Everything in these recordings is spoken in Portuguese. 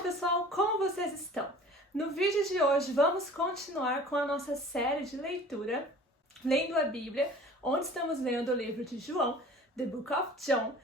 Hello pessoal, como vocês estão? No vídeo de hoje vamos continuar com a nossa série de leitura, lendo a Bíblia, onde estamos lendo o livro de João, The Book of John.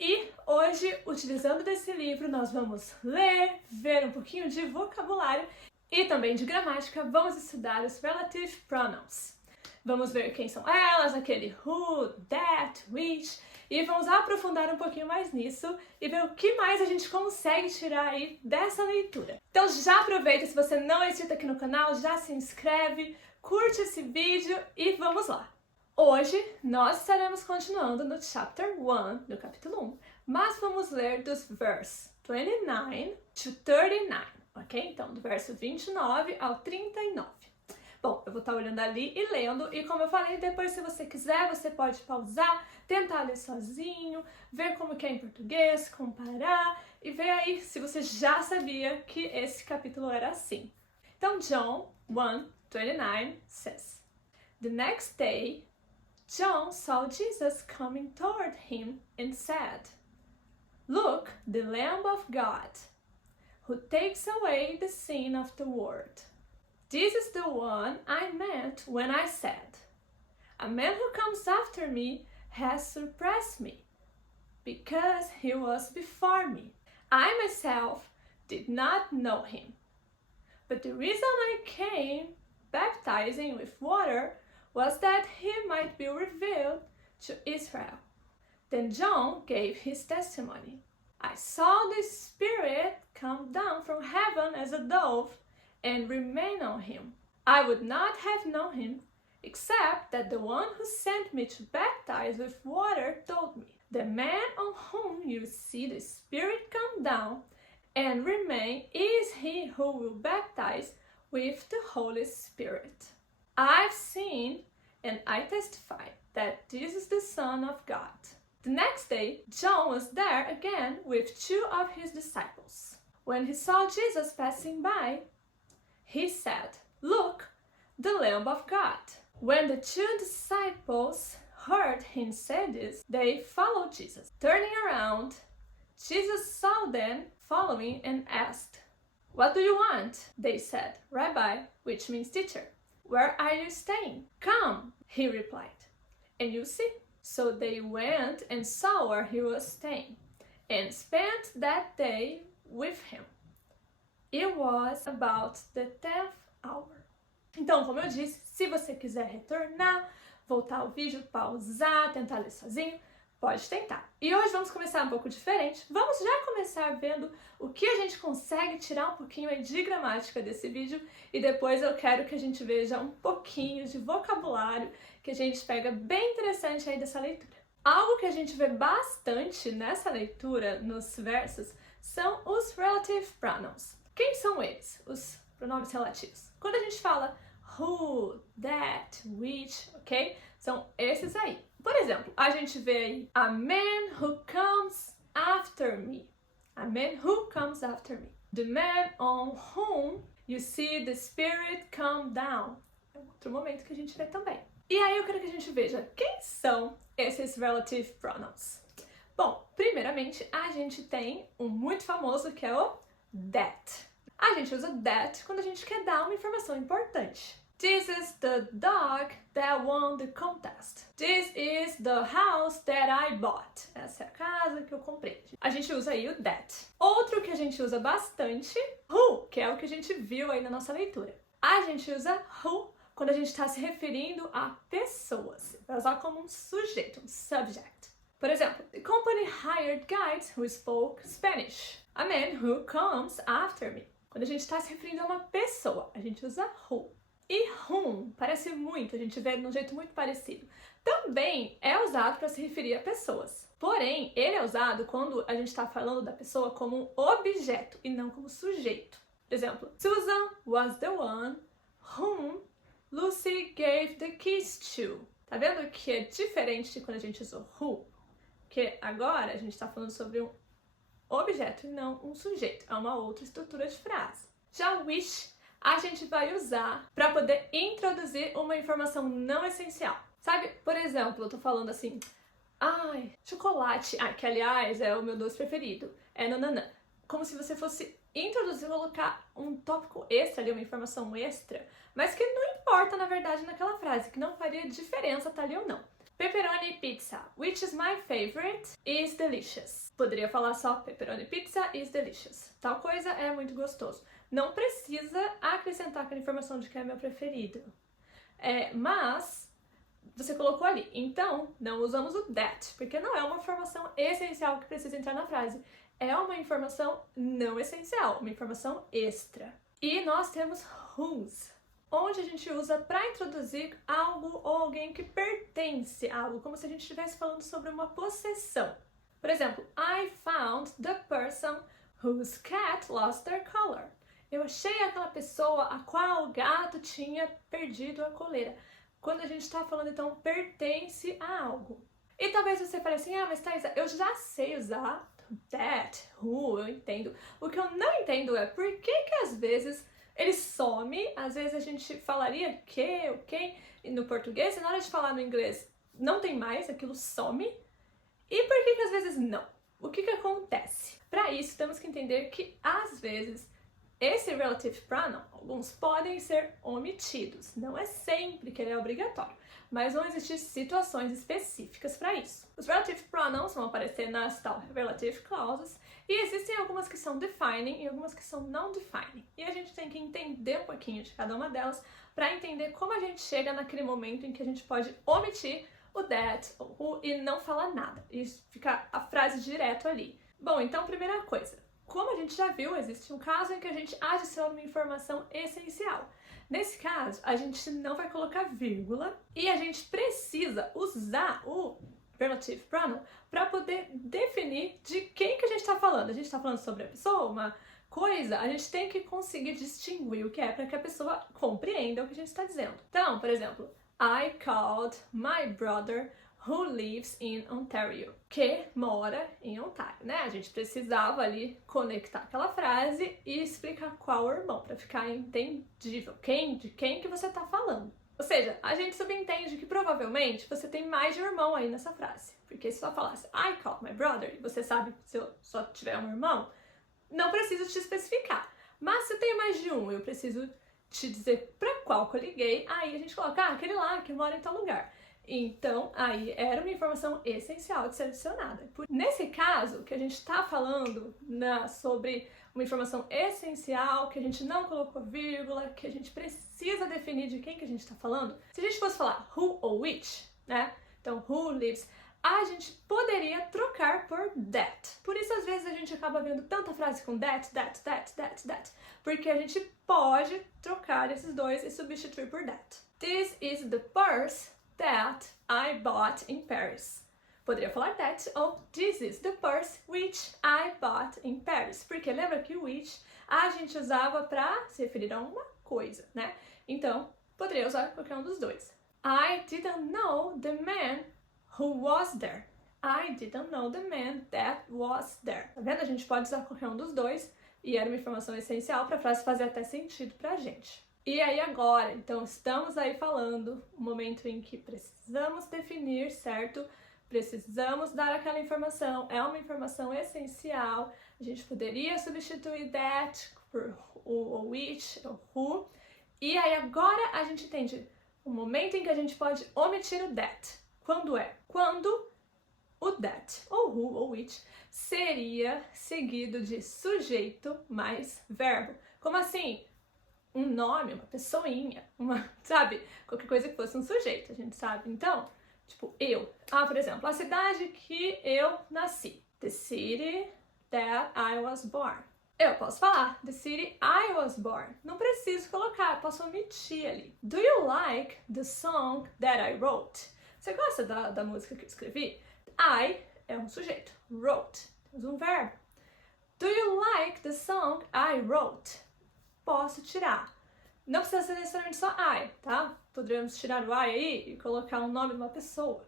E hoje, utilizando desse livro, nós vamos ler, ver um pouquinho de vocabulário e também de gramática. Vamos estudar os relative pronouns. Vamos ver quem são elas, aquele who, that, which, e vamos aprofundar um pouquinho mais nisso e ver o que mais a gente consegue tirar aí dessa leitura. Então já aproveita, se você não é inscrito aqui no canal, já se inscreve, curte esse vídeo e vamos lá! Hoje nós estaremos continuando no chapter 1, no capítulo 1, mas vamos ler dos versos 29 to 39, ok? Então, do verso 29 ao 39. Bom, eu vou estar olhando ali e lendo, e como eu falei, depois se você quiser, você pode pausar, tentar ler sozinho, ver como que é em português, comparar, e ver aí se você já sabia que esse capítulo era assim. Então, John 1:29 says, "The next day, John saw Jesus coming toward him and said, 'Look, the Lamb of God, who takes away the sin of the world. This is the one I meant when I said, a man who comes after me has surpassed me, because he was before me. I myself did not know him. But the reason I came baptizing with water was that he might be revealed to Israel.' Then John gave his testimony. 'I saw the Spirit come down from heaven as a dove and remain on him. I would not have known him, except that the one who sent me to baptize with water told me, the man on whom you see the Spirit come down and remain is he who will baptize with the Holy Spirit. I've seen and I testify that this is the Son of God.' The next day, John was there again with two of his disciples. When he saw Jesus passing by, he said, 'Look, the Lamb of God.' When the two disciples heard him say this, they followed Jesus. Turning around, Jesus saw them following and asked, 'What do you want?' They said, 'Rabbi,' which means teacher, 'where are you staying?' 'Come,' he replied, 'and you see.' So they went and saw where he was staying and spent that day with him. It was about the 10th hour. Então, como eu disse, se você quiser retornar, voltar ao vídeo, pausar, tentar ler sozinho, pode tentar. E hoje vamos começar um pouco diferente. Vamos já começar vendo o que a gente consegue tirar um pouquinho aí de gramática desse vídeo e depois eu quero que a gente veja um pouquinho de vocabulário que a gente pega bem interessante aí dessa leitura. Algo que a gente vê bastante nessa leitura, nos versos, são os relative pronouns. Quem são eles, os pronomes relativos? Quando a gente fala who, that, which, ok? São esses aí. Por exemplo, a gente vê aí a man who comes after me. A man who comes after me. The man on whom you see the Spirit come down. É um outro momento que a gente vê também. E aí eu quero que a gente veja quem são esses relative pronouns. Bom, primeiramente a gente tem um muito famoso que é o that. A gente usa that quando a gente quer dar uma informação importante. This is the dog that won the contest. This is the house that I bought. Essa é a casa que eu comprei. A gente usa aí o that. Outro que a gente usa bastante, who, que é o que a gente viu aí na nossa leitura. A gente usa who quando a gente está se referindo a pessoas. Vai usar como um sujeito, um subject. Por exemplo, the company hired guides who spoke Spanish. A man who comes after me. Quando a gente está se referindo a uma pessoa, a gente usa who. E whom parece muito, a gente vê de um jeito muito parecido. Também é usado para se referir a pessoas. Porém, ele é usado quando a gente está falando da pessoa como um objeto e não como sujeito. Por exemplo, Susan was the one whom Lucy gave the keys to. Tá vendo que é diferente de quando a gente usa who? Porque agora a gente está falando sobre um objeto e não um sujeito. É uma outra estrutura de frase. Já wish a gente vai usar para poder introduzir uma informação não essencial. Sabe, por exemplo, eu tô falando assim, ai, chocolate, que aliás é o meu doce preferido, é nananã. como se você fosse introduzir, colocar um tópico extra ali, uma informação extra, mas que não importa, na verdade, naquela frase, que não faria diferença tá ali ou não. Pepperoni pizza, which is my favorite, is delicious. Poderia falar só pepperoni pizza is delicious. Tal coisa é muito gostoso. Não precisa acrescentar aquela informação de que é meu preferido. Mas você colocou ali. Então, não usamos o that, porque não é uma informação essencial que precisa entrar na frase. É uma informação não essencial, uma informação extra. E nós temos whose, onde a gente usa para introduzir algo ou alguém que pertence a algo, como se a gente estivesse falando sobre uma possessão. Por exemplo, I found the person whose cat lost their collar. Eu achei aquela pessoa a qual o gato tinha perdido a coleira. Quando a gente está falando, então, pertence a algo. E talvez você fale assim, mas Thaisa, eu já sei usar that, who, eu entendo. O que eu não entendo é por que às vezes ele some, às vezes a gente falaria que, o quem, no português, e na hora de falar no inglês não tem mais, aquilo some. E por que às vezes não? O que acontece? Para isso, temos que entender que, às vezes, esse relative pronoun, alguns podem ser omitidos. Não é sempre que ele é obrigatório, mas vão existir situações específicas para isso. Os relative pronouns vão aparecer nas tal relative clauses e existem algumas que são defining e algumas que são não defining. E a gente tem que entender um pouquinho de cada uma delas para entender como a gente chega naquele momento em que a gente pode omitir o that ou who e não falar nada e ficar a frase direto ali. Bom, então primeira coisa. Como a gente já viu, existe um caso em que a gente adiciona uma informação essencial. Nesse caso, a gente não vai colocar vírgula e a gente precisa usar o relative pronoun para poder definir de quem que a gente está falando. A gente está falando sobre a pessoa, uma coisa, a gente tem que conseguir distinguir o que é para que a pessoa compreenda o que a gente está dizendo. Então, por exemplo, I called my brother who lives in Ontario, que mora em Ontário, né? A gente precisava ali conectar aquela frase e explicar qual o irmão, para ficar entendível de quem que você tá falando. Ou seja, a gente subentende que provavelmente você tem mais de um irmão aí nessa frase, porque se só falasse I called my brother, e você sabe se eu só tiver um irmão, não preciso te especificar. Mas se eu tenho mais de um, eu preciso te dizer para qual que eu liguei, aí a gente coloca, aquele lá que mora em tal lugar. Então, aí era uma informação essencial de ser adicionada. Nesse caso, que a gente está falando sobre uma informação essencial, que a gente não colocou vírgula, que a gente precisa definir de quem que a gente está falando, se a gente fosse falar who ou which, né? Então, who lives, a gente poderia trocar por that. Por isso, às vezes, a gente acaba vendo tanta frase com that, porque a gente pode trocar esses dois e substituir por that. This is the purse that I bought in Paris. Poderia falar that ou this is the purse which I bought in Paris. Porque lembra que o which a gente usava para se referir a uma coisa, né? Então, poderia usar qualquer um dos dois. I didn't know the man who was there. I didn't know the man that was there. Tá vendo? A gente pode usar qualquer um dos dois e era uma informação essencial para a frase fazer até sentido pra gente. E aí agora, então estamos aí falando o momento em que precisamos definir, certo? Precisamos dar aquela informação, é uma informação essencial. A gente poderia substituir that por o which, ou who. E aí agora a gente entende o momento em que a gente pode omitir o that. Quando é? Quando o that, ou who, ou which, seria seguido de sujeito mais verbo. Como assim? Um nome, uma pessoinha, sabe? Qualquer coisa que fosse um sujeito, a gente sabe. Então, tipo, eu. Por exemplo, a cidade que eu nasci. The city that I was born. Eu posso falar, the city I was born. Não preciso colocar, posso omitir ali. Do you like the song that I wrote? Você gosta da música que eu escrevi? I é um sujeito. Wrote. Temos um verbo. Do you like the song I wrote? Posso tirar. Não precisa ser necessariamente só I, tá? Poderíamos tirar o I aí e colocar o nome de uma pessoa,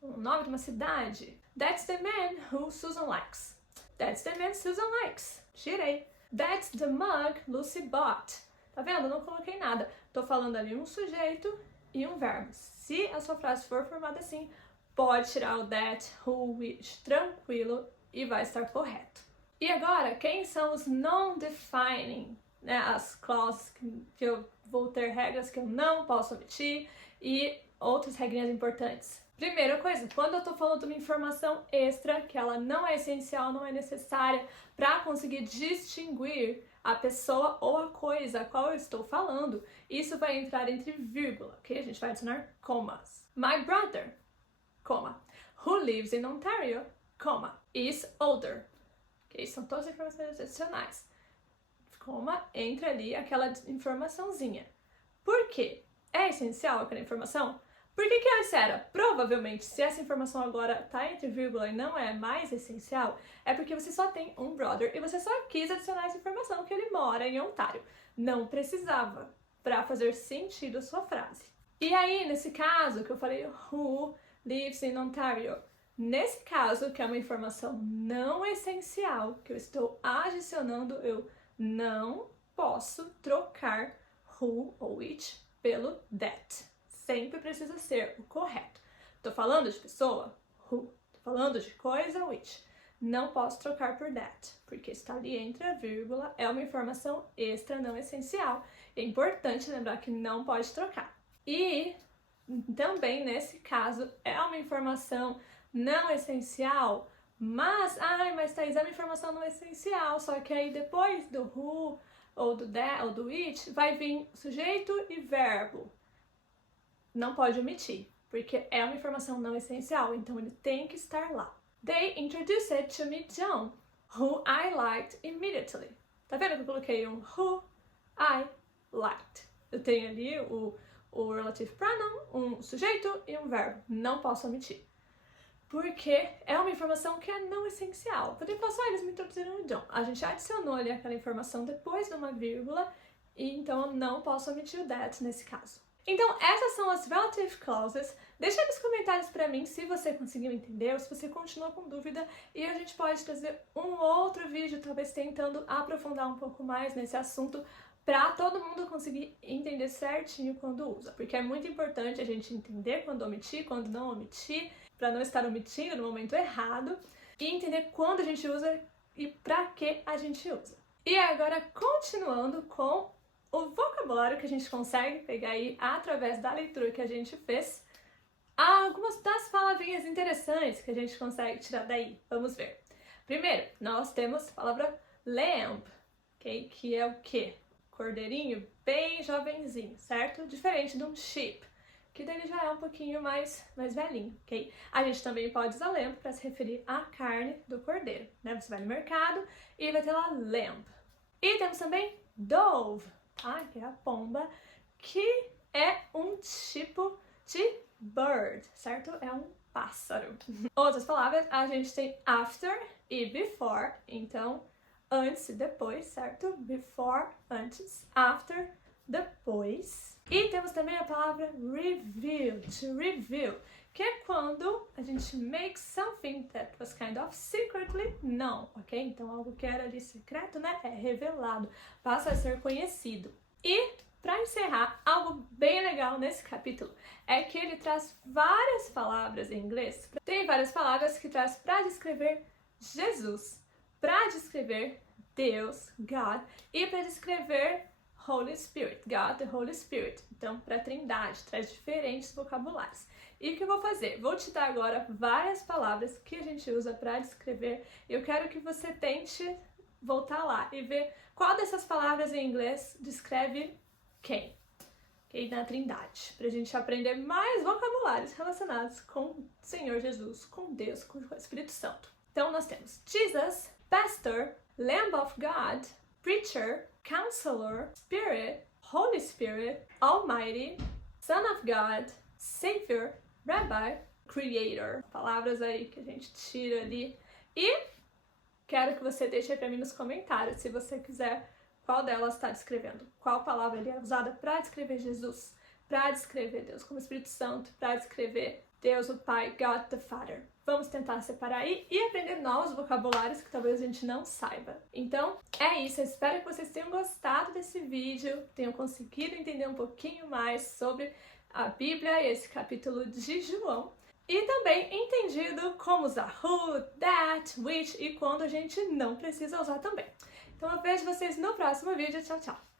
o nome de uma cidade. That's the man who Susan likes. That's the man Susan likes. Tirei. That's the mug Lucy bought. Tá vendo? Não coloquei nada. Tô falando ali um sujeito e um verbo. Se a sua frase for formada assim, pode tirar o that, who, which, tranquilo e vai estar correto. E agora, quem são os non-defining? Né? As clauses que eu vou ter regras que eu não posso omitir e outras regrinhas importantes. Primeira coisa, quando eu estou falando de uma informação extra, que ela não é essencial, não é necessária para conseguir distinguir a pessoa ou a coisa a qual eu estou falando, isso vai entrar entre vírgula, ok? A gente vai adicionar comas. My brother, coma. Who lives in Ontario, coma. Is older. Ok? São todas as informações adicionais. Coma, entra ali aquela informaçãozinha. Por quê? É essencial aquela informação? Por que antes era? Provavelmente, se essa informação agora está entre vírgula e não é mais essencial, é porque você só tem um brother e você só quis adicionar essa informação que ele mora em Ontário. Não precisava, para fazer sentido a sua frase. E aí, nesse caso que eu falei, who lives in Ontario? Nesse caso, que é uma informação não essencial, que eu estou adicionando, eu não posso trocar who ou which pelo that. Sempre precisa ser o correto. Tô falando de pessoa? Who. Tô falando de coisa? Which. Não posso trocar por that, porque está ali entre a vírgula, é uma informação extra não essencial. É importante lembrar que não pode trocar. E também, nesse caso, é uma informação não essencial, mas Thaís, é uma informação não essencial, só que aí depois do who, ou do that, ou do which, vai vir sujeito e verbo. Não pode omitir, porque é uma informação não essencial, então ele tem que estar lá. They introduced to me John, who I liked immediately. Tá vendo que eu coloquei um who I liked? Eu tenho ali o relative pronoun, um sujeito e um verbo. Não posso omitir. Porque é uma informação que é não essencial. Poderia falar só eles me introduziram o John. A gente adicionou ali aquela informação depois de uma vírgula, e então eu não posso omitir o that nesse caso. Então, essas são as relative clauses. Deixa aí nos comentários pra mim se você conseguiu entender ou se você continuou com dúvida, e a gente pode trazer um outro vídeo, talvez tentando aprofundar um pouco mais nesse assunto, para todo mundo conseguir entender certinho quando usa. Porque é muito importante a gente entender quando omitir, quando não omitir, para não estar omitindo no momento errado, e entender quando a gente usa e para que a gente usa. E agora, continuando com o vocabulário que a gente consegue pegar aí através da leitura que a gente fez, algumas das palavrinhas interessantes que a gente consegue tirar daí. Vamos ver. Primeiro, nós temos a palavra lamb, okay? Que é o quê? Cordeirinho bem jovenzinho, certo? Diferente de um sheep, que dele já é um pouquinho mais velhinho, ok? A gente também pode usar lamb para se referir à carne do cordeiro, né? Você vai no mercado e vai ter lá lamb. E temos também dove, tá? Que é a pomba, que é um tipo de bird, certo? É um pássaro. Outras palavras, a gente tem after e before, então antes e depois, certo? Before, antes, after, depois. E temos também a palavra reveal, to reveal, que é quando a gente make something that was kind of secretly known, ok? Então algo que era ali secreto, né? É revelado, passa a ser conhecido. E para encerrar, algo bem legal nesse capítulo é que ele traz várias palavras em inglês. Tem várias palavras que traz para descrever Jesus, para descrever Deus, God, e para descrever Holy Spirit, God, the Holy Spirit. Então, para a Trindade, traz diferentes vocabulários. E o que eu vou fazer? Vou te dar agora várias palavras que a gente usa para descrever. Eu quero que você tente voltar lá e ver qual dessas palavras em inglês descreve quem? Quem na Trindade. Para a gente aprender mais vocabulários relacionados com o Senhor Jesus, com Deus, com o Espírito Santo. Então, nós temos Jesus, Pastor, Lamb of God, Preacher, Counselor, Spirit, Holy Spirit, Almighty, Son of God, Savior, Rabbi, Creator. Palavras aí que a gente tira ali. E quero que você deixe aí pra mim nos comentários, se você quiser, qual delas está descrevendo. Qual palavra ali é usada para descrever Jesus, para descrever Deus como Espírito Santo, para descrever Deus o Pai, God the Father. Vamos tentar separar aí e aprender novos vocabulários que talvez a gente não saiba. Então, é isso. Eu espero que vocês tenham gostado desse vídeo, tenham conseguido entender um pouquinho mais sobre a Bíblia e esse capítulo de João. E também entendido como usar who, that, which e quando a gente não precisa usar também. Então eu vejo vocês no próximo vídeo. Tchau, tchau!